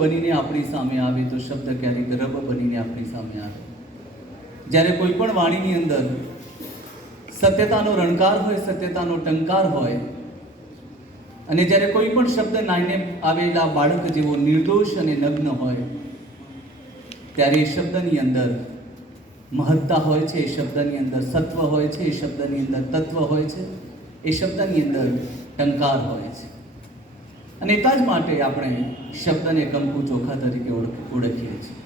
બનીને આપણી સામે આવે તો શબ્દ ક્યારેક રબ બનીને આપણી સામે આવે. જ્યારે કોઈ પણ વાણીની અંદર સત્યતાનો રણકાર હોય, સત્યતાનો ટંકાર હોય, અને જ્યારે કોઈ પણ શબ્દ નાઈને આવેલા બાળક જેવો નિર્દોષ અને નગ્ન હોય, ત્યારે એ શબ્દની અંદર મહત્તા હોય છે, એ શબ્દની અંદર સત્વ હોય છે, એ શબ્દની અંદર તત્વ હોય છે, એ શબ્દની અંદર ટંકાર હોય છે. અને એટલા જ માટે આપણે શબ્દને કંકુ ચોખા તરીકે ઓળખીએ છીએ.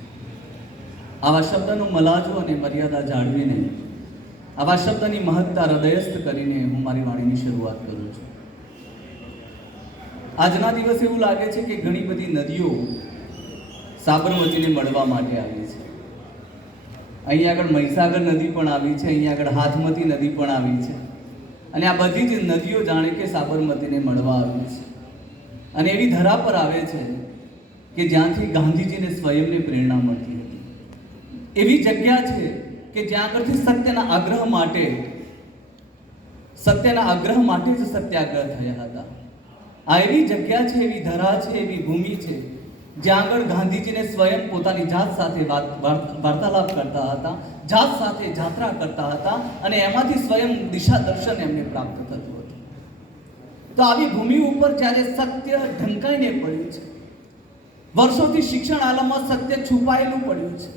આવા શબ્દનો મલાજો અને મર્યાદા જાળવીને, આવા શબ્દની મહત્તા હૃદયસ્થ કરીને હું મારી વાણીની શરૂઆત કરું છું. આજના દિવસે એવું લાગે છે કે ઘણી બધી નદીઓ સાબરમતીને મળવા માટે આવી છે. અહીંયા આગળ મહીસાગર નદી પણ આવી છે, અહીંયા આગળ હાથમતી નદી પણ આવી છે, અને આ બધી જ નદીઓ જાણે કે સાબરમતીને મળવા આવી છે. અને એવી ધરા પર આવે છે કે જ્યાંથી ગાંધીજીને સ્વયંને પ્રેરણા મળતી હતી. એવી જગ્યા છે કે જ્યાં આગળથી સત્યના આગ્રહ માટે જ સત્યાગ્રહ થયા હતા. આ એવી જગ્યા છે, એવી ધરા છે, એવી ભૂમિ છે જ્યાં આગળ ગાંધીજીને સ્વયં પોતાની જાત સાથે વાર્તાલાપ કરતા હતા, જાત સાથે જાત્રા કરતા હતા, અને એમાંથી સ્વયં દિશા દર્શન એમને પ્રાપ્ત થતું હતું. તો આવી ભૂમિ ઉપર જ્યારે સત્ય ઢંકાઈને પડ્યું છે, વર્ષોથી શિક્ષણ આલમમાં સત્ય છુપાયેલું પડ્યું છે.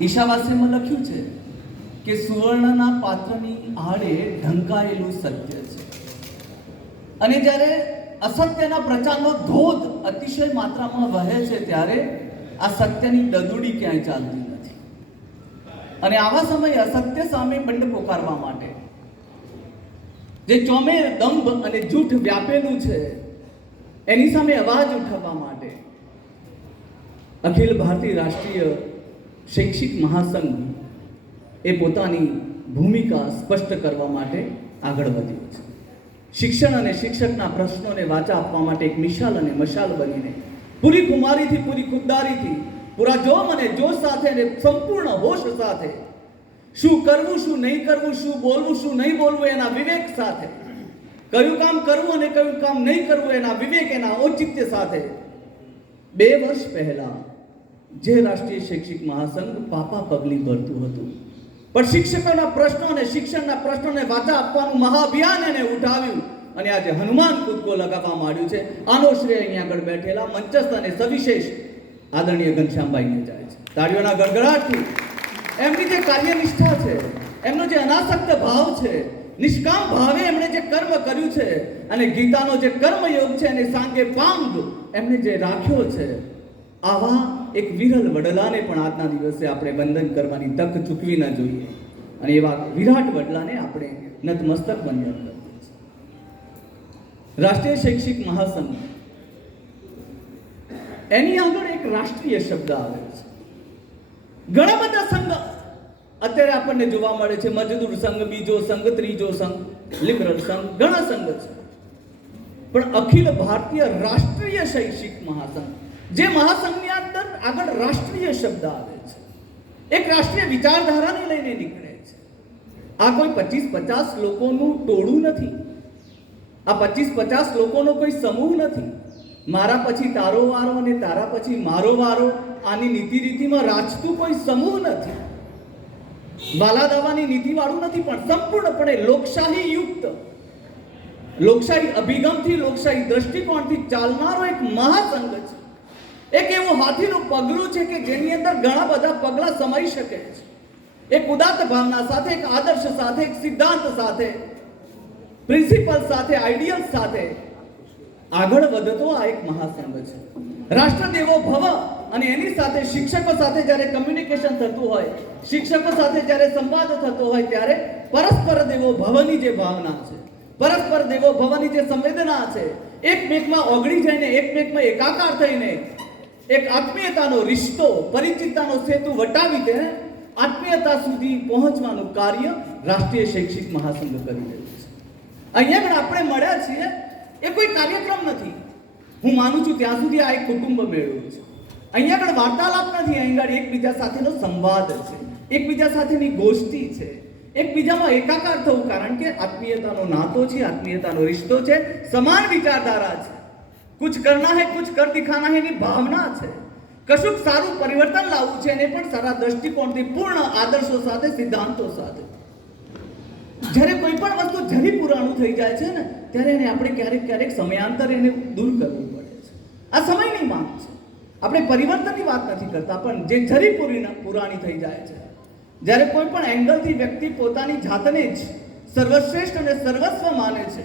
ઈશાવાસ્યમાં લખ્યું છે કે સુવર્ણના પાત્રની આડે ઢંકાયેલું સત્ય છે. અને જ્યારે અસત્યના પ્રચારનો ધોધ અતિશય માત્રામાં વહે છે, ત્યારે આ સત્યની દદુડી ક્યાંય ચાલતી નથી. અને આવા સમયે અસત્ય સામે બંડ પોકારવા માટે, જે ચોમેર દંભ અને જૂઠ વ્યાપેલું છે, એની સામે અવાજ ઉઠાવવા માટે અખિલ ભારતીય રાષ્ટ્રીય શૈક્ષિક મહાસંઘ એ પોતાની ભૂમિકા સ્પષ્ટ કરવા માટે આગળ વધ્યું છે. શિક્ષણ અને શિક્ષકના પ્રશ્નોને વાચા આપવા માટે એક મિશાલ અને મશાલ બનીને પૂરી ખુમારીથી, પૂરી ખુદદારીથી, પૂરા જોમ અને જોશ સાથે અને સંપૂર્ણ હોશ સાથે શું કરવું, શું નહીં કરવું, શું બોલવું, શું નહીં બોલવું, એના વિવેક સાથે, કયું કામ કરવું અને કયું કામ નહીં કરવું, એના વિવેક, એના ઔચિત્ય સાથે 2 વર્ષ પહેલા જે રાષ્ટ્રીય શૈક્ષિક મહાસંઘ પાપા પગલી ભરતું હતું, પણ શિક્ષકોના પ્રશ્નો અને શિક્ષણના પ્રશ્નોને વાચા આપવાનું મહાઅભિયાન એને ઉઠાવ્યું, અને આજે હનુમાન કૂદકો લગાવવા માંડ્યું છે. આનો શ્રેય અહીંયા આગળ બેઠેલા મંચસ્થ અને સવિશેષ આદરણીય ઘનશ્યામભાઈને જાય છે. તાળીઓના ગડગડાટથી એમની જે કાર્યનિષ્ઠા છે, એમનો જે અનાસક્ત ભાવ છે, નિષ્કામ ભાવે એમણે જે કર્મ કર્યું છે, અને ગીતાનો જે કર્મયોગ છે એને સાંગે પાંગ એમણે જે રાખ્યો છે, આવા એક વિરલ વડલાને પણ આજના દિવસે આપણે વંદન કરવાની તક ચૂકવી ન જોઈએ. અને એવા વિરાટ વડલાને આપણે નતમસ્તક વંદન કરીએ છીએ. રાષ્ટ્રીય શૈક્ષિક મહાસંઘ, એની આગળ એક રાષ્ટ્રીય શબ્દ આવે છે. ઘણા બધા સંઘ અત્યારે આપણને જોવા મળે છે. મજદૂર સંઘ, બીજો સંઘ, ત્રીજો સંઘ, લિબરલ સંઘ, ઘણા સંઘ છે. પણ અખિલ ભારતીય રાષ્ટ્રીય શૈક્ષિક મહાસંઘ, જે મહાસંઘની અંદર આગળ રાષ્ટ્રીય શબ્દ આવે છે, એક રાષ્ટ્રીય વિચારધારાને લઈને નીકળે છે. આ કોઈ 25-50 લોકોનું ટોળું નથી. આ 25-50 લોકોનો કોઈ સમૂહ નથી. મારા પછી તારો વારો અને તારા પછી મારો વારો, આની નીતિ રીતિમાં રાચતું કોઈ સમૂહ નથી. વાલા દાવાની નીતિ વાળું નથી, પણ સંપૂર્ણપણે લોકશાહી યુક્ત, લોકશાહી અભિગમથી, લોકશાહી દ્રષ્ટિકોણથી ચાલનારો એક મહાસંઘ છે. એક એવું હાથીનું પગલું છે કે જેની અંદર ઘણા બધા પગલા સમાઈ શકે છે. એક ઉદાત્ત ભાવના સાથે, એક આદર્શ સાથે, એક સિદ્ધાંત સાથે, પ્રિન્સિપલ સાથે, આઈડિયલ સાથે આગળ વધતો આ એક મહાસંઘ છે. રાષ્ટ્રદેવો ભવ, અને એની સાથે શિક્ષકો સાથે જ્યારે કમ્યુનિકેશન થતું હોય, શિક્ષકો સાથે જ્યારે સંવાદ થતો હોય, ત્યારે પરસ્પર દેવો ભવની જે ભાવના છે, પરસ્પર દેવો ભવની જે સંવેદના છે, એકમેકમાં ઓગળી જઈને, એકમેકમાં એકાકાર થઈને એક આત્મીયતાનો રિશ્તો, પરિચિતતાનો સેતુ વટાવી દે, આત્મીયતા સુધી પહોંચવાનું કાર્ય રાષ્ટ્રીય શૈક્ષિક મહાસંઘ કરી રહ્યું છે. અહીંયા પણ આપણે મળ્યા છીએ, એ કોઈ કાર્યક્રમ નથી. હું માનું છું ત્યાં સુધી આ એક કુટુંબ મેળવું છે. અહીંયા આગળ વાર્તાલાપ નથી, અહીં આગળ એકબીજા સાથેનો સંવાદ છે, એકબીજા સાથેની ગોષ્ઠી છે, એકબીજામાં એકાકાર થવું. કારણ કે આત્મીયતાનો નાતો છે, આત્મીયતાનો રિશ્તો છે, સમાન વિચારધારા છે. कुछ करना है, कुछ कर दिखाना है એની ભાવના છે. કશુંક સારું પરિવર્તન લાવવું છે અને પણ સારા દ્રષ્ટિકોણથી પૂર્ણ આદર્શો સાથે, સિદ્ધાંતો સાથે. જ્યારે કોઈ પણ વસ્તુ જરી પુરાણું થઈ જાય છે ને ત્યારે એને આપણે ક્યારેક સમયાંતરે એને દૂર કરવું પડે છે. આ સમયની માંગ છે. આપણે પરિવર્તનની વાત નથી કરતા, પણ જે જરી પુરાણી થઈ જાય છે, જ્યારે કોઈ પણ એંગલથી વ્યક્તિ પોતાની જાતને જ સર્વશ્રેષ્ઠ અને સર્વસ્વ માને છે,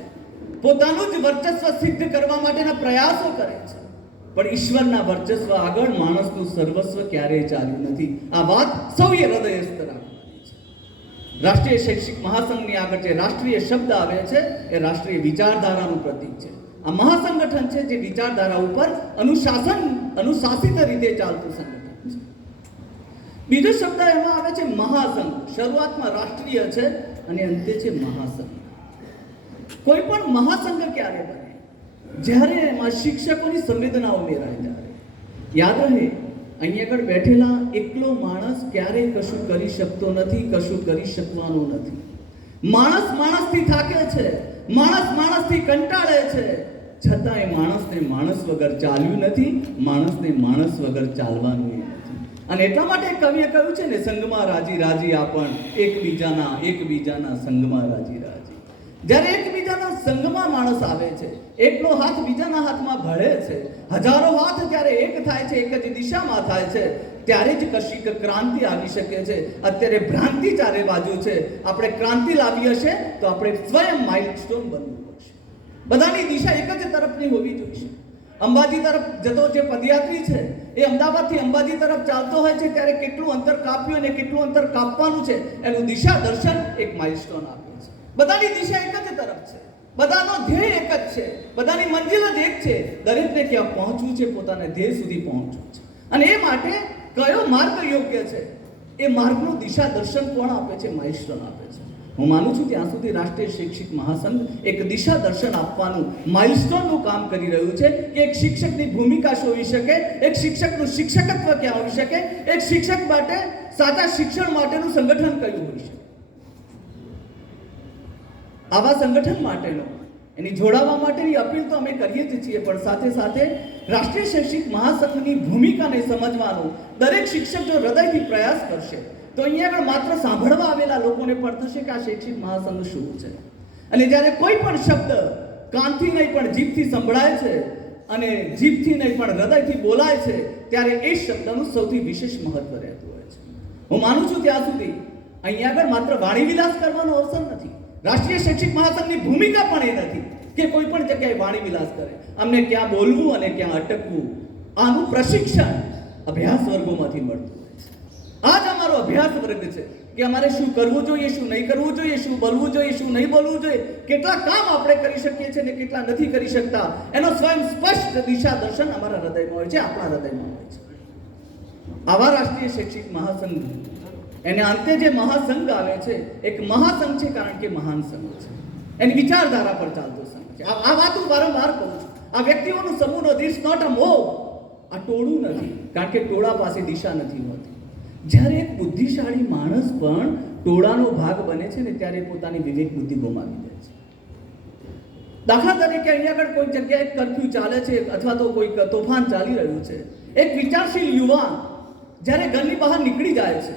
પોતાનું જ વર્ચસ્વ સિદ્ધ કરવા માટેના પ્રયાસો કરે છે, પણ ઈશ્વરના વર્ચસ્વ આગળ માણસનું સર્વસ્વ ક્યારેય ચાલ્યું નથી. આ વાત સૌએ હૃદયસ્થ રાખવાની છે. રાષ્ટ્રીય શૈક્ષિક મહાસંઘની આગળ જે રાષ્ટ્રીય શબ્દ આવે છે એ રાષ્ટ્રીય વિચારધારાનું પ્રતીક છે. આ મહાસંગઠન છે જે વિચારધારા ઉપર અનુશાસિત રીતે ચાલતું સંગઠન છે. બીજો શબ્દ એમાં આવે છે મહાસંઘ. શરૂઆતમાં રાષ્ટ્રીય છે અને અંતે છે મહાસંઘ. કોઈ પણ મહાસંઘ ક્યારે બને? જ્યારે એમાં શિક્ષકોની સંવેદના ઉમેરાય ત્યારે. યાદ રહે, અહીંયા આગળ બેઠેલા એકલો માણસ ક્યારેય કશું કરી શકતો નથી, કશું કરી શકવાનો નથી. માણસ માણસથી થાકે છે, માણસ માણસથી કંટાળે છે, છતાંય માણસને માણસ વગર ચાલ્યું નથી, માણસને માણસ વગર ચાલવાનું નથી. અને એટલા માટે કવિએ કહ્યું છે ને, સંગમાં રાજી રાજી આપણ એકબીજાના સંગમાં રાજી રાજી. જ્યારે એકબીજાના સંગમાં માણસ આવે છે, એકનો હાથ બીજાના હાથમાં ભળે છે, હજારો હાથ જ્યારે એક થાય છે, એક જ દિશામાં થાય છે, ત્યારે જ કશીક ક્રાંતિ આવી શકે છે. અત્યારે ભ્રાંતિ ચારે બાજુ છે. આપણે ક્રાંતિ લાવી હશે તો આપણે સ્વયં માઇલસ્ટોન બનવું પડશે. બધાની દિશા એક જ તરફની હોવી જોઈએ. અંબાજી તરફ જતો જે પદયાત્રી છે એ અમદાવાદથી અંબાજી તરફ ચાલતો હોય છે ત્યારે કેટલું અંતર કાપ્યું અને કેટલું અંતર કાપવાનું છે એનું દિશા દર્શન એક માઇલસ્ટોન આપે છે. બધાની દિશા એક જ તરફ છે, બધાનો ધ્યેય એક જ છે, બધાની મંજિલ જ એક છે. દરેકને ક્યાં પહોંચવું છે? પોતાના ધ્યેય સુધી પહોંચવું છે. અને એ માટે કયો માર્ગ યોગ્ય છે એ માર્ગનું દિશા દર્શન કોણ આપે છે? માઇલસ્ટોન આપે છે. હું માનું છું ત્યાં સુધી રાષ્ટ્રીય શૈક્ષિક મહાસંઘ એક દિશા દર્શન આપવાનું માઇલસ્ટોનનું કામ કરી રહ્યું છે કે એક શિક્ષકની ભૂમિકા શું હોઈ શકે, એક શિક્ષકનું શિક્ષકત્વ ક્યાં હોઈ શકે, એક શિક્ષક માટે સાચા શિક્ષણ માટેનું સંગઠન કયું હોઈ શકે. આવા સંગઠન માટેનો એની જોડાવા માટેની અપીલ તો અમે કરીએ જ છીએ, પણ સાથે સાથે રાષ્ટ્રીય શૈક્ષિક મહાસંઘની ભૂમિકાને સમજવાનો દરેક શિક્ષક જો હૃદયથી પ્રયાસ કરશે તો અહીંયા આગળ માત્ર સાંભળવા આવેલા લોકોને પણ થશે કે આ શૈક્ષિક મહાસંઘ શું છે. અને જ્યારે કોઈ પણ શબ્દ કાનથી નહીં પણ જીભથી સંભળાય છે અને જીભથી નહીં પણ હૃદયથી બોલાય છે ત્યારે એ શબ્દનું સૌથી વિશેષ મહત્વ રહેતું હોય છે. હું માનું છું ત્યાં સુધી અહીંયા આગળ માત્ર વાણી વિલાસ કરવાનો અવસર નથી. રાષ્ટ્રીય શૈક્ષિક મહાસંઘની ભૂમિકા પણ એ નથી કે કોઈ પણ જગ્યાએ વાણી વિલાસ કરે. અમને ક્યાં બોલવું અને ક્યાં અટકવું આનું પ્રશિક્ષણ અભ્યાસ વર્ગોમાંથી મળતું હોય છે. આ જ અમારો અભ્યાસ વર્ગ છે કે અમારે શું કરવું જોઈએ, શું નહીં કરવું જોઈએ, શું બોલવું જોઈએ, શું નહીં બોલવું જોઈએ, કેટલા કામ આપણે કરી શકીએ છીએ અને કેટલા નથી કરી શકતા, એનો સ્વયં સ્પષ્ટ દિશા દર્શન અમારા હૃદયમાં હોય છે, આપણા હૃદયમાં હોય છે. આવા રાષ્ટ્રીય શૈક્ષિક મહાસંઘ એને અંતે જે મહાસંઘ આવે છે એક મહાસંઘ છે કારણ કે મહાન સંઘ છે. એની વિચારધારા પર ચાલતો સંઘ છે. આ વાત હું વારંવાર કહું છું. આ વ્યક્તિઓનું સમૂહ નથી, ઇટ્સ નોટ અ મોબ. આ ટોળું નથી, કારણ કે ટોળા પાસે દિશા નથી હોતી. જ્યારે એક બુદ્ધિશાળી માણસ પણ ટોળાનો ભાગ બને છે ને ત્યારે પોતાની વિવેક બુદ્ધિ ગુમાવી દે છે. દાખલા તરીકે અહીંયા આગળ કોઈ જગ્યાએ કર્ફ્યુ ચાલે છે અથવા તો કોઈ તોફાન ચાલી રહ્યું છે, એક વિચારશીલ યુવાન જ્યારે ઘરની બહાર નીકળી જાય છે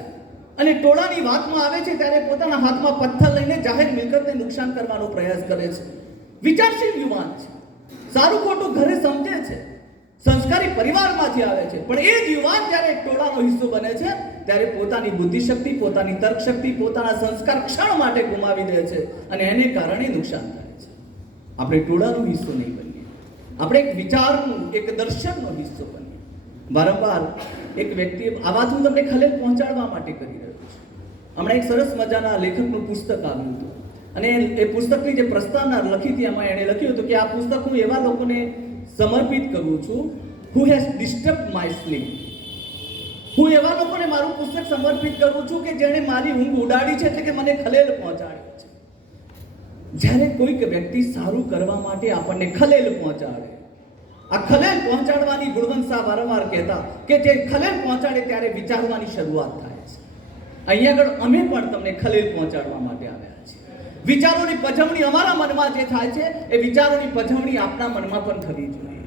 અને ટોળાની વાતમાં આવે છે ત્યારે પોતાના હાથમાં પથ્થર લઈને જાહેર મિલકતને નુકસાન કરવાનો પ્રયાસ કરે છે. વિચારશીલ યુવાન છે, સારું ખોટું ઘરે સમજે છે, સંસ્કારી પરિવારમાંથી આવે છે, પણ એ જ યુવાન જ્યારે એક ટોળાનો હિસ્સો બને છે ત્યારે પોતાની બુદ્ધિશક્તિ, પોતાની તર્કશક્તિ, પોતાના સંસ્કાર ક્ષણ માટે ગુમાવી દે છે અને એને કારણે નુકસાન થાય છે. આપણે ટોળાનો હિસ્સો નહીં બનીએ, આપણે એક વિચારનું, એક દર્શનનો હિસ્સો બનીએ. વારંવાર એક વ્યક્તિએ આ વાત હું તમને ખલેલ પહોંચાડવા માટે કરી રહ્યો છું. હમણાં એક સરસ મજાના લેખકનું પુસ્તક આવ્યું હતું અને એ પુસ્તકની જે પ્રસ્તાવના લખી હતી એમાં એણે લખ્યું હતું કે આ પુસ્તક હું એવા લોકોને સમર્પિત કરું છું who has disturbed my sleep. હું એવા લોકોને મારું પુસ્તક સમર્પિત કરું છું કે જેણે મારી ઊંઘ ઉડાડી છે, એટલે કે મને ખલેલ પહોંચાડી છે. જ્યારે કોઈક વ્યક્તિ સારું કરવા માટે આપણને ખલેલ પહોંચાડે, આ ખલેલ પહોંચાડવાની ગુણવંત શાહ વારંવાર કહેતા કે જે ખલેલ પહોંચાડે ત્યારે વિચારવાની શરૂઆત થાય છે. અહીંયા આગળ અમે પણ તમને ખલેલ પહોંચાડવા માટે આવ્યા છીએ. વિચારોની પજવણી અમારા મનમાં જે થાય છે એ વિચારોની પજવણી આપના મનમાં પણ થવી જોઈએ.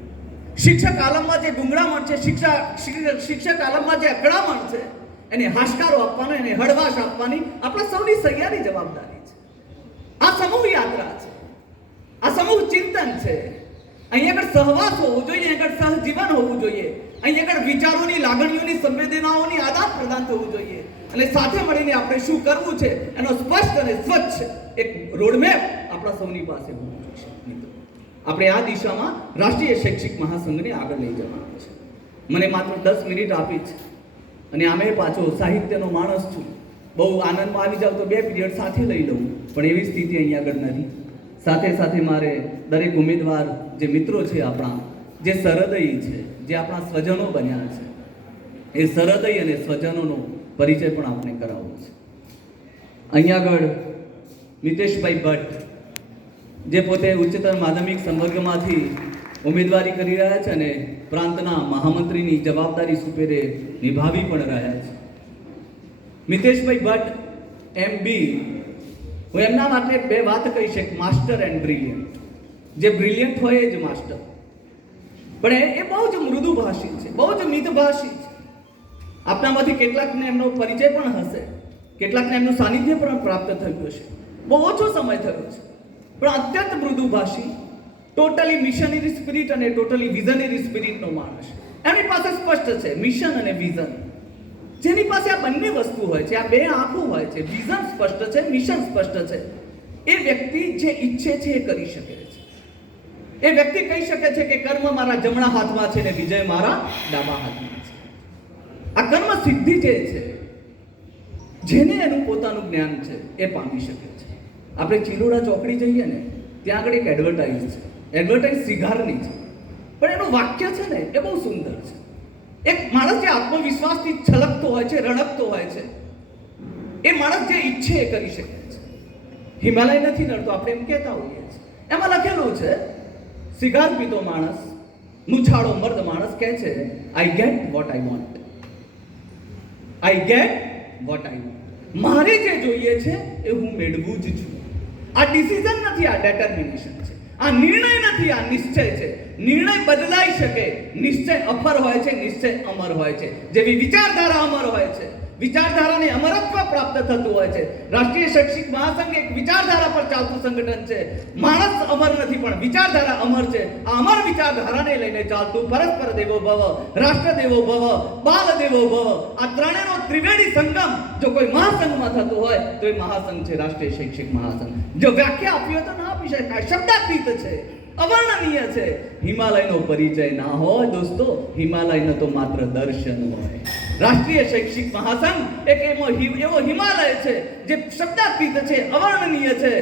શિક્ષક આલમમાં જે ગુંગળામણ છે, શિક્ષક આલમમાં જે અકળામણ છે, એને હાશકારો આપવાનો, એને હળવાશ આપવાની આપણા સૌની સહિયારી જવાબદારી છે. આ સમૂહ યાત્રા છે, આ સમૂહ ચિંતન છે. અહીં આગળ સહવાસ હોવું જોઈએ, અહીં આગળ સહજીવન હોવું જોઈએ, અહીં આગળ વિચારોની, લાગણીઓની, સંવેદનાઓની આદાન પ્રદાન થવું જોઈએ અને સાથે મળીને આપણે શું કરવું છે એનો સ્પષ્ટ અને સ્વચ્છ એક રોડમેપ આપણા સૌની પાસે હોવું જોઈએ. આપણે આ દિશામાં રાષ્ટ્રીય શૈક્ષિક મહાસંઘને આગળ લઈ જવાના છે. મને માત્ર 10 મિનિટ આપી છે અને આમે પાછો સાહિત્યનો માણસ છું. બહુ આનંદમાં આવી જાવ તો 2 પીરિયડ સાથે લઈ લઉં, પણ એવી સ્થિતિ અહીં આગળ નથી. સાથે સાથે મારે દરેક ઉમેદવાર જે મિત્રો છે, આપણા જે સરહદયી છે, જે આપણા સ્વજનો બન્યા છે, એ સરહદયી અને સ્વજનોનો પરિચય પણ આપણે કરાવવો છે. અહીં આગળ મિતેશભાઈ ભટ્ટ, જે પોતે ઉચ્ચતર માધ્યમિક સંવર્ગમાંથી ઉમેદવારી કરી રહ્યા છે અને પ્રાંતના મહામંત્રીની જવાબદારી સુપેરે નિભાવી પણ રહ્યા છે. મિતેશભાઈ ભટ્ટ MB, હું એમના માટે 2 વાત કહીશ, એક માસ્ટર એન્ડ બ્રિલિયન્ટ. જે બ્રિલિયન્ટ હોય એ જ માસ્ટર, પણ એ બહુ જ મૃદુભાષી છે, બહુ જ મિતભાષી છે. આપનામાંથી કેટલાકને એમનો પરિચય પણ હશે, કેટલાકને એમનું સાનિધ્ય પણ પ્રાપ્ત થયું હશે. બહુ ઓછો સમય થયો છે, પણ અત્યંત મૃદુભાષી, ટોટલી મિશનરી સ્પિરિટ અને ટોટલી વિઝનરી સ્પિરિટનો માણસ. એમની પાસે સ્પષ્ટ છે મિશન અને વિઝન. જેની પાસે આ બંને વસ્તુ હોય છે, આ 2 આંખો હોય છે, વિઝન સ્પષ્ટ છે, મિશન સ્પષ્ટ છે, એ વ્યક્તિ જે ઈચ્છે છે એ કરી શકે છે. એ વ્યક્તિ કહી શકે છે કે કર્મ મારા જમણા હાથમાં છે ને વિજય મારા ડાબા હાથમાં છે. આ કર્મ સિદ્ધિ જે છે, જેને એનું પોતાનું જ્ઞાન છે, એ પામી શકે છે. આપણે ચિલોડા ચોકડી જઈએ ને, ત્યાં આગળ એક એડવર્ટાઇઝ છે. એડવર્ટાઇઝ સિગારની છે, પણ એનું વાક્ય છે ને એ બહુ સુંદર છે. એક માણસ જે આત્મવિશ્વાસથી છલકતો હોય છે, રણકતો હોય છે, એ માણસ જે ઈચ્છે એ કરી શકે છે. હિમાલય નથી નડતો, આપણે એમ કહેતા હોઈએ છીએ. એમાં લખેલું છે, સિગાર પીતો માણસ, મૂછાળો મર્દ માણસ કહે છે, I get what I want, I get what I want. મારે જે જોઈએ છે એ હું મેળવું જ છું. આ ડિસિઝન નથી, આ ડેટર્મિનેશન છે. આ નિર્ણય નથી, આ નિશ્ચય છે. નિર્ણય બદલાઈ શકે, નિશ્ચય અફર હોય છે, નિશ્ચય અમર હોય છે. જેવી વિચારધારા અમર હોય છે, વિચારધારાને અમરત્વ પ્રાપ્ત થતું હોય છે. રાષ્ટ્રીય શૈક્ષિક મહાસંઘ એક વિચારધારા પર ચાલતું સંગઠન છે. માણસ અમર નથી, પણ વિચારધારા અમર છે. આ અમર વિચારધારાને લઈને ચાલતું પરસ્પર દેવો ભવ, રાષ્ટ્ર દેવો ભવ, બાલ દેવો ભવ, આ ત્રણેયનો ત્રિવેણી સંગમ જો કોઈ મહાસંઘમાં થતો હોય તો એ મહાસંઘ છે રાષ્ટ્રીય શૈક્ષિક મહાસંઘ. જો વ્યાખ્યા આપી હોય તો ના આપી શકાય, શબ્દાતીત છે, અવર્ણનીય છે. હિમાલયનો પરિચય ના હોય દોસ્તો, હિમાલયનો તો માત્ર દર્શન હોય. રાષ્ટ્રીય શૈક્ષિક મહાસંઘ એક એવો હિમાલય છે જે શબ્દાતીત છે, અવર્ણનીય છે.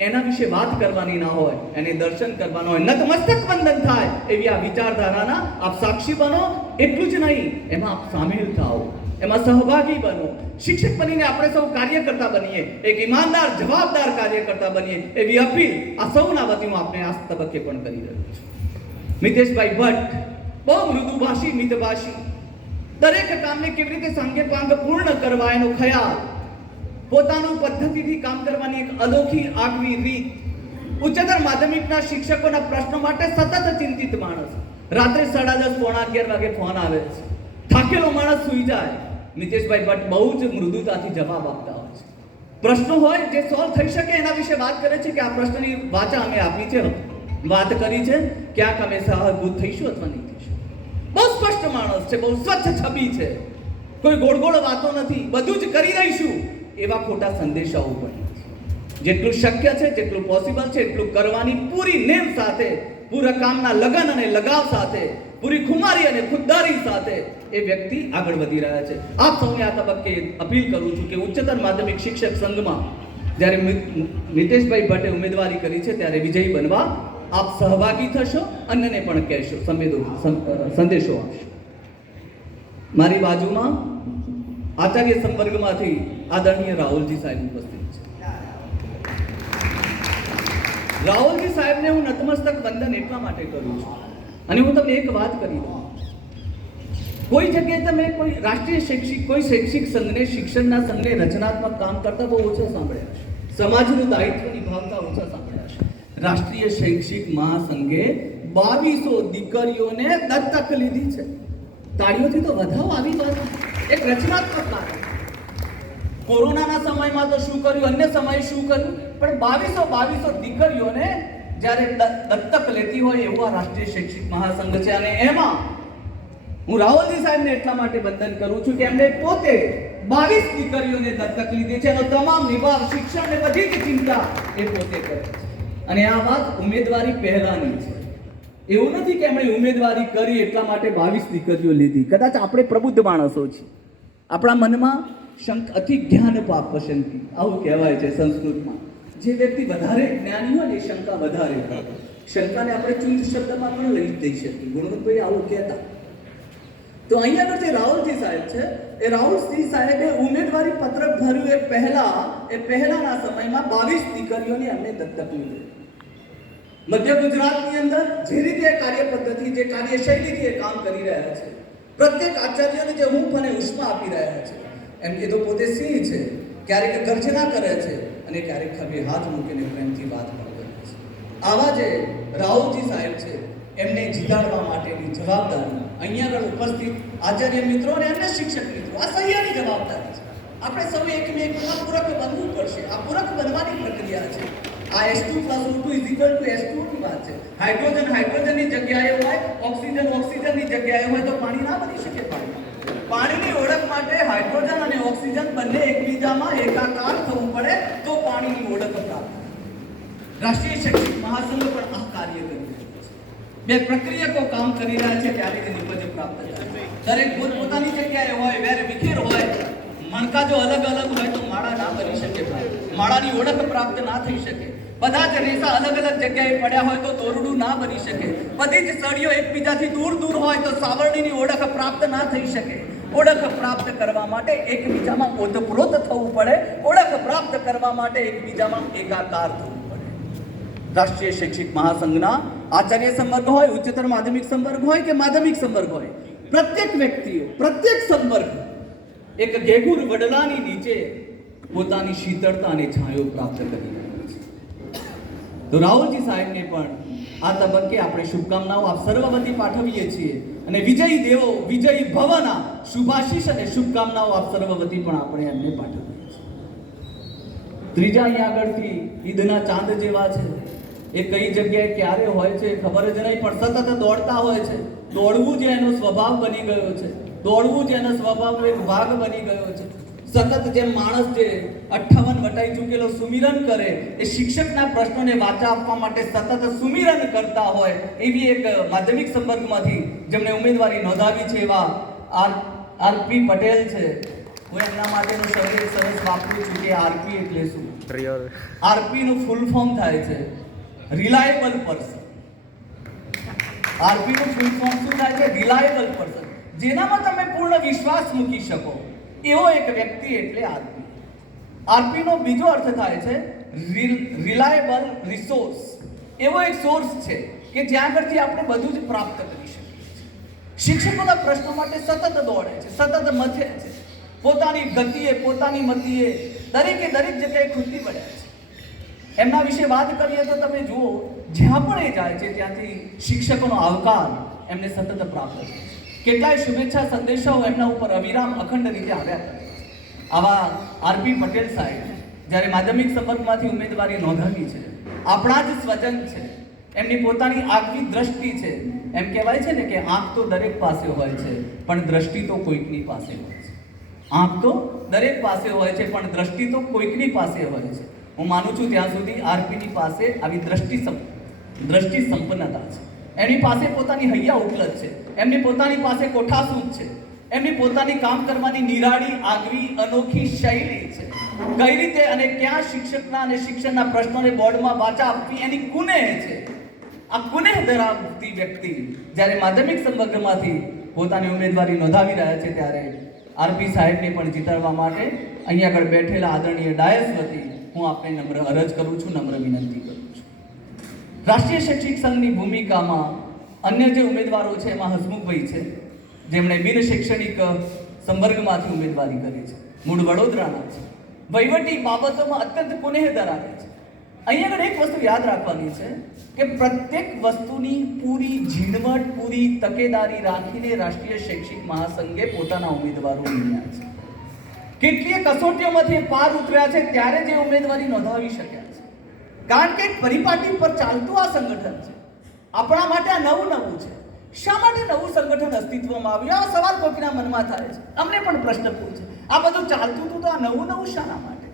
એના વિશે વાત કરવાની ના હોય, એને દર્શન કરવાનો હોય, નતમસ્તક વંદન થાય એવી આ વિચારધારાના આપ સાક્ષી બનો. એટલું જ નહીં, એમાં આપ સામેલ થાઓ, એમાં સહભાગી બનો. શિક્ષક બનીને આપણે સૌ કાર્યકર્તા બનીએ, એક ઈમાનદાર જવાબદાર કાર્યકર્તા બનીએ એવી અપીલ આ સૌના વતીમાં આપણે આ તબક્કે પણ કરી રહ્યો છું. મિતેશભાઈ ભટ્ટ બહુ મૃદુભાષી, મિતભાષી, દરેક કામને કેવી રીતે સાંગે પાંગ પૂર્ણ કરવા એનો ખ્યાલ, પોતાનું પદ્ધતિથી કામ કરવાની એક અનોખી આગવી રીત. ઉચ્ચતર માધ્યમિકના શિક્ષકોના પ્રશ્નો માટે સતત ચિંતિત માણસ. રાત્રે 10:30 પોણા 11 વાગે ફોન આવે છે, થાકેલો માણસ સૂઈ જાય. મિતેશભાઈ ભટ્ટ બહુ જ મૃદુતાથી જવાબ આપતા હોય છે. પ્રશ્નો હોય જે સોલ્વ થઈ શકે એના વિશે વાત કરે છે કે આ પ્રશ્નની વાચા અમે આપી છે, વાત કરી છે, ક્યાંક અમે સહાયભૂત થઈશું અથવા નહીં થઈશું. બહુ સ્પષ્ટ માણસ છે, બહુ સ્વચ્છ છબી છે, કોઈ ગોળ ગોળ વાતો નથી, બધું જ કરી રહીશું એવા ખોટા સંદેશાઓ પણ નથી. જેટલું શક્ય છે, જેટલું પોસિબલ છે એટલું કરવાની પૂરી નેમ સાથે, પૂરા કામના લગન અને લગાવ સાથે, પૂરી ખુમારી અને ખુદદારી સાથે એ વ્યક્તિ આગળ વધી રહ્યા છે. આપ સૌને આ તબક્કે અપીલ કરું છું કે ઉચ્ચતર માધ્યમિક શિક્ષક સંઘમાં જ્યારે મિતેશભાઈ ભટ્ટે ઉમેદવારી કરી છે ત્યારે વિજયી બનવા આપ સહભાગી થશો, અન્યને પણ કહેશો, સંદેશો આપશો. મારી બાજુમાં આચાર્ય સંવર્ગમાંથી આદરણીય રાહુલજી સાહેબ ઉપસ્થિત છે. રાહુલજી સાહેબને હું નતમસ્તક વંદન એટલા માટે કરું છું અને હું તમને એક વાત કરી દઉં. કોઈ જગ્યાએ તમે કોઈ રાષ્ટ્રીય શૈક્ષિક કોઈ શૈક્ષિક સંઘને, શિક્ષણના સંઘને રચનાત્મક કામ કરતા બહુ ઓછા સાંભળ્યા છે, સમાજનું દાયિત્વ નિભાવતા ઓછા સાંભળ્યા છે. રાષ્ટ્રીય શૈક્ષિક મહાસંઘે 2200 દીકરીઓને દત્તક લીધી છે. તાળીઓથી તો વધાવો આવી વાત, એક રચનાત્મક વાત. કોરોનાના સમયમાં તો શું કર્યું, અન્ય સમયે શું કર્યું, પણ 2200 દીકરીઓને જ્યારે દત્તક લેતી હોય એવું આ રાષ્ટ્રીય શૈક્ષિક મહાસંઘ છે. અને એમાં હું રાહુલજી સાહેબને એટલા માટે વંદન કરું છું કે એમણે પોતે 22 દીકરીઓને દત્તક લીધી છે અને તમામ નિભાવ, શિક્ષણ ને બધી જ ચિંતા એ પોતે કરે છે. અને આ વાત ઉમેદવારી પહેલાની છે. એવું નથી કે એમણે ઉમેદવારી કરી એટલા માટે 22 દીકરીઓ લીધી. કદાચ આપણે પ્રબુદ્ધ માણસો છીએ, આપણા મનમાં અતિ જ્ઞાન પાપ પસંદગી આવું કહેવાય છે સંસ્કૃતમાં. જે વ્યક્તિ વધારે જ્ઞાની હોય ને એ શંકા વધારે કરે. શંકાને આપણે ચુંદ શબ્દમાં પણ લઈ દઈ શકીએ. ગુણવંતભાઈ આવું કહેતા. તો અહીંયા જે રાહુલજી સાહેબ છે, એ રાહુલજી સાહેબે ઉમેદવારી પત્રક ભર્યું એ પહેલાના સમયમાં 22 દીકરીઓને એમને દત્તક લીધી. મધ્ય ગુજરાતની અંદર જે રીતે કાર્ય પદ્ધતિ, જે કાર્યશૈલીથી એ કામ કરી રહ્યા છે, પ્રત્યેક આચાર્યને જે હૂંફ અને ઉષ્મા આપી રહ્યા છે, એમ એ તો પોતે સિંહ છે, ક્યારેક ગર્જના કરે છે અને ક્યારેક ખભે હાથ મૂકીને પ્રેમથી વાત પણ કરે છે. આવા જે રાહુલજી સાહેબ છે એમને જીતાડવા માટેની જવાબદારી અહીંયા આગળ ઉપસ્થિત આચાર્ય મિત્રો અને અન્ય શિક્ષક મિત્રો, આ સહિયારી જવાબદારી છે. આપણે સૌ એકમેકના પૂરક બનવું પડશે. આ પૂરક બનવાની પ્રક્રિયા છે. આ H2 + O2 = H2 ની વાત છે. હાઇડ્રોજનની જગ્યાએ હોય, ઓક્સિજનની જગ્યાએ હોય તો પાણી ના બની શકે. પાણીની ઓળખ માટે હાઇડ્રોજન અને ઓક્સિજન બંને એકબીજામાં એકાકાર થવું પડે તો પાણીની ઓળખ પ્રાપ્ત. રાષ્ટ્રીય શૈક્ષિક મહાસંઘ પણ આ કાર્ય કરી રહ્યું છે. બે પ્રક્રિયકો કામ કરી રહ્યા છે ત્યારે જ નિપજ પ્રાપ્ત થાય. દરેક પોતપોતાની જગ્યાએ હોય, વેર વિખેર હોય, મણકા જો અલગ અલગ હોય તો માળા ના બની શકે, માળાની ઓળખ પ્રાપ્ત ના થઈ શકે. બધા જ રેસા અલગ અલગ જગ્યાએ પડ્યા હોય તો દોરડું ના બની શકે. બધી જ સળીઓ એકબીજાથી દૂર હોય તો સાવરણીની ઓળખ પ્રાપ્ત ના થઈ શકે. ઓળખ પ્રાપ્ત કરવા માટે એકબીજામાં ઓતપ્રોત થવું પડે. ઓળખ પ્રાપ્ત કરવા માટે એકબીજામાં એકાકાર થવું પડે. રાષ્ટ્રીય શૈક્ષિક મહાસંઘના આચાર્ય સંવર્ગ હોય, ઉચ્ચતર માધ્યમિક સંવર્ગ હોય કે માધ્યમિક સંવર્ગ હોય, પ્રત્યેક વ્યક્તિઓ, પ્રત્યેક સંવર્ગ એક ઘેઘુર વડલાની નીચે પોતાની શીતળતા અને છાંયો પ્રાપ્ત કરી રહ્યા છે. તો રાહુલજી સાહેબને પણ આ તબક્કે આપણે શુભકામનાઓ આપ સર્વ વતી પાઠવીએ છીએ અને વિજયી દેવો વિજયી ભવના શુભાશીષ અને શુભકામનાઓ આપ સર્વ વતી પણ આપણે એમને પાઠવીએ છીએ. ત્રીજા અહીંયા આગળથી ઈદના ચાંદ જેવા છે. એ કઈ જગ્યાએ ક્યારે હોય છે ખબર જ નહીં, પણ સતત દોડતા હોય છે. દોડવું જે એનો સ્વભાવ બની ગયો છે, દોડવું જે એનો સ્વભાવનો એક ભાગ બની ગયો છે. સતત જેમ માણસ જે 58 વટાઈ ચૂકેલો સુમિરન કરે, એ શિક્ષકના પ્રશ્નોને વાચા આપવા માટે સતત સુમિરન કરતા હોય, એવી એક માધ્યમિક સંવર્ગમાંથી જેમણે ઉમેદવારી નોંધાવી છે એવા આરપી પટેલ છે. હું એમના માટેનું શબ્દ સરસ વાપરું છું કે આરપી એટલે શું? આરપી નું ફૂલ ફોર્મ થાય છે રિલાયેબલ પર્સન. આરપી નું ફૂલ ફોર્મ શું થાય છે? Reliable person. જેનામાં તમે પૂર્ણ વિશ્વાસ મૂકી શકો એવો એક વ્યક્તિ એટલે આરપી. આરપી નો બીજો અર્થ થાય છે રિલાયેબલ રિસોર્સ. એવો એક સોર્સ છે કે જ્યાં આગળથી આપણે બધું જ પ્રાપ્ત કરી શકીએ છીએ. શિક્ષકોના પ્રશ્નો માટે સતત દોડે છે, સતત મથે છે, પોતાની ગતિએ, પોતાની મતિએ દરેક જગ્યાએ ખૂંદી પડ્યા છે. એમના વિશે વાત કરીએ તો તમે જુઓ, જ્યાં પણ એ જાય છે ત્યાંથી શિક્ષકોનો આવકાર એમને સતત પ્રાપ્ત થાય છે. કેટલાય શુભેચ્છા સંદેશાઓ એમના ઉપર અવિરામ અખંડ રીતે આવ્યા કરે છે. આવા આરપી પટેલ સાહેબ જ્યારે માધ્યમિક સંવર્ગમાંથી ઉમેદવારી નોંધાવી છે, આપણા જ સ્વજન છે, એમની પોતાની આગવી દ્રષ્ટિ છે. એમ કહેવાય છે ને કે આંખ તો દરેક પાસે હોય છે પણ દ્રષ્ટિ તો કોઈકની પાસે હોય છે. આંખ તો દરેક પાસે હોય છે પણ દ્રષ્ટિ તો કોઈકની પાસે હોય છે. હું માનું છું ત્યાં સુધી આરપીની પાસે આવી દ્રષ્ટિ સંપન્નતા છે. એમની પાસે પોતાની હૈયા ઉપલબ્ધ છે, એમની પોતાની પાસે કોઠાસૂઝ છે, એમની પોતાની કામ કરવાની નિરાળી આગવી અનોખી શૈલી છે. કઈ રીતે અને ક્યાં શિક્ષકના અને શિક્ષણના પ્રશ્નોને બોર્ડમાં વાચા આપવી એની કુનેહ છે. આ કુનેહ ધરાવતી વ્યક્તિ જ્યારે માધ્યમિક સંવર્ગમાંથી પોતાની ઉમેદવારી નોંધાવી રહ્યા છે ત્યારે આરપી સાહેબને પણ જીતાડવા માટે અહીંયા આગળ બેઠેલા આદરણીય ડાયસ વતી હું આપને નમ્ર અરજ કરું છું, નમ્ર વિનંતી કરું છું. રાષ્ટ્રીય શૈક્ષિક સંઘની ભૂમિકામાં અન્ય જે ઉમેદવારો છે એમાં હસમુખભાઈ છે, જેમણે બિન શૈક્ષણિક સંવર્ગમાંથી ઉમેદવારી કરી છે, મૂળ વડોદરાના છે, વહીવટી બાબતોમાં અત્યંત કુનેહ ધરાવે છે અહીંયા આગળ એક વસ્તુ યાદ રાખવાની છે કે પ્રત્યેક વસ્તુની પૂરી ઝીણવટ, પૂરી તકેદારી રાખીને રાષ્ટ્રીય શૈક્ષિક મહાસંઘે પોતાના ઉમેદવારો નિમ્યા છે. કેટલીય કસોટીઓમાંથી પાર ઉતર્યા છે ત્યારે જે ઉમેદવારી નોંધાવી શક્યા છે. કારણ કે પરિપાટી પર ચાલતું આ સંગઠન છે. આપણા માટે આ નવું છે. શા માટે નવું સંગઠન અસ્તિત્વમાં આવ્યું? આ સવાલ કોઈના મનમાં થાય છે. અમને પણ પ્રશ્ન પૂછે, આ બધું ચાલતું હતું તો આ નવું શાના માટે?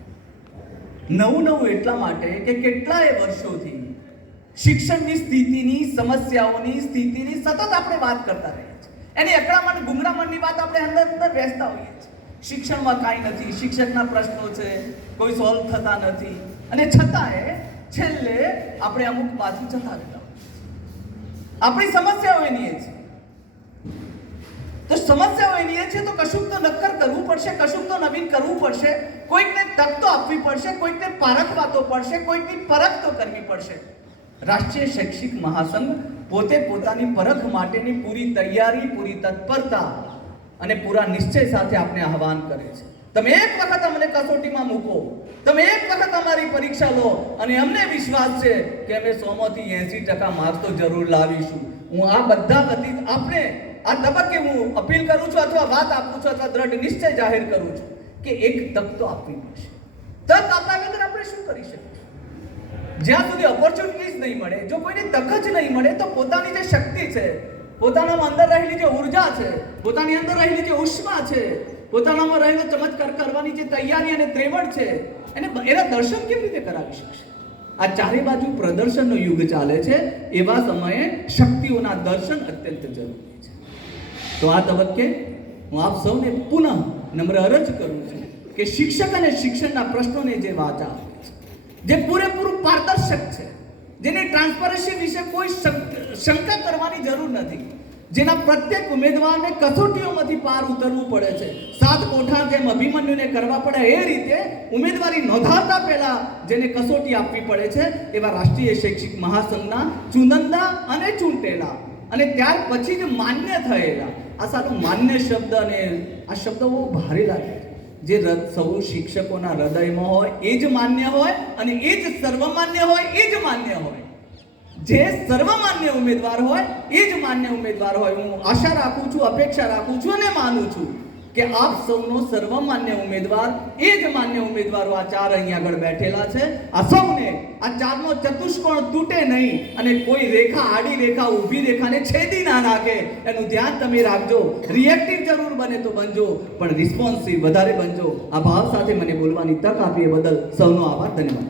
નવું એટલા માટે કે કેટલાય વર્ષોથી શિક્ષણની સ્થિતિની, સમસ્યાઓની સ્થિતિની સતત આપણે વાત કરતા રહ્યા છીએ. એની અકળામણ, ગુંગળામણની વાત આપણે અંદર બેસતા હોઈએ છીએ. શિક્ષણમાં કાંઈ નથી, શિક્ષકના પ્રશ્નો છે, કોઈ સોલ્વ થતા નથી, અને છતાંય છેલ્લે આપણે અમુક માથું જતા રહેતા. આપણી સમસ્યાઓ એની છે. તો સમસ્યાઓ એની છે તો કશુંક તો નક્કર કરવું પડશે, કશુંક તો નવીન કરવું પડશે. કોઈકને તક તો આપવી પડશે, કોઈકને પારખવા તો પડશે, કોઈકની પરખ તો કરવી પડશે. રાષ્ટ્રીય શૈક્ષિક મહાસંઘ પોતે પોતાની પરખ માટેની પૂરી તૈયારી, પૂરી તત્પરતા અને પૂરા નિશ્ચય સાથે આપણે આહવાન કરે છે. તમે એક વખત અમને કસોટીમાં મૂકો, તમે એક વખત અમારી પરીક્ષા લો, અને અમને વિશ્વાસ છે કે અમે 100 થી 80% માર્ક્સ તો જરૂર લાવીશું. હું આ બધા વતી આપણે આ તબક્કે હું અપીલ કરું છું, અથવા વાત આપું છું, અથવા દ્રઢ નિશ્ચય જાહેર કરું છું કે એક તક તો આપવી પડશે. તક આપ્યા વગર આપણે શું કરી શકીશું? જ્યાં સુધી ઓપોર્ચ્યુનિટીઝ નહીં મળે, જો કોઈને તક જ નહીં મળે, તો પોતાની જે શક્તિ છે, પોતાનામાં અંદર રહેલી જે ઉર્જા છે, પોતાની અંદર રહેલી જે ઉષ્મા છે, પોતાનામાં રહેલો ચમત્કાર કરવાની જે તૈયારી અને ત્રેવડ છે, એના દર્શન કેવી રીતે કરાવી શકશે? આ ચારે બાજુ પ્રદર્શનનો યુગ ચાલે છે. એવા સમયે શક્તિઓના દર્શન અત્યંત જરૂરી છે. તો આ તબક્કે હું આપ સૌને પુનઃ નમ્ર અરજ કરું છું કે શિક્ષક અને શિક્ષણના પ્રશ્નોને જે વાચા આપે છે, જે પૂરેપૂરું પારદર્શક છે, જેની ટ્રાન્સપરન્સી વિશે કોઈ શંકા કરવાની જરૂર નથી, જેના પ્રત્યેક ઉમેદવારને કસોટીઓમાંથી પાર ઉતરવું પડે છે, 7 કોઠા જેમ અભિમન્યુને કરવા પડે એ રીતે ઉમેદવારી નોંધાવતા પહેલા જેને કસોટી આપવી પડે છે, એવા રાષ્ટ્રીય શૈક્ષિક મહાસંઘના ચુનંદા અને ચૂંટેલા અને ત્યાર પછી જ માન્ય થયેલા, આ સારું માન્ય શબ્દ, અને આ શબ્દ બહુ ભારે લાગે છે. જે સૌ શિક્ષકોના હૃદયમાં હોય એ જ માન્ય હોય, અને એ જ સર્વમાન્ય હોય, એ જ માન્ય હોય. જે સર્વમાન્ય ઉમેદવાર હોય એ જ માન્ય ઉમેદવાર હોય. હું આશા રાખું છું, અપેક્ષા રાખું છું અને માનું છું કે આપ સૌનો સર્વમાન્ય ઉમેદવાર એ જ માન્ય ઉમેદવારો આ 4 અહીંયા આગળ બેઠેલા છે. આ સૌને આ 4નો ચતુષ્કોણ તૂટે નહીં, અને કોઈ રેખા, આડી રેખા, ઊભી રેખાને છેદી ના નાખે, એનું ધ્યાન તમે રાખજો. રિએક્ટિવ જરૂર બને તો બનજો, પણ રિસ્પોન્સિવ વધારે બનજો. આ ભાવ સાથે મને બોલવાની તક આપી એ બદલ સૌનો આભાર, ધન્યવાદ.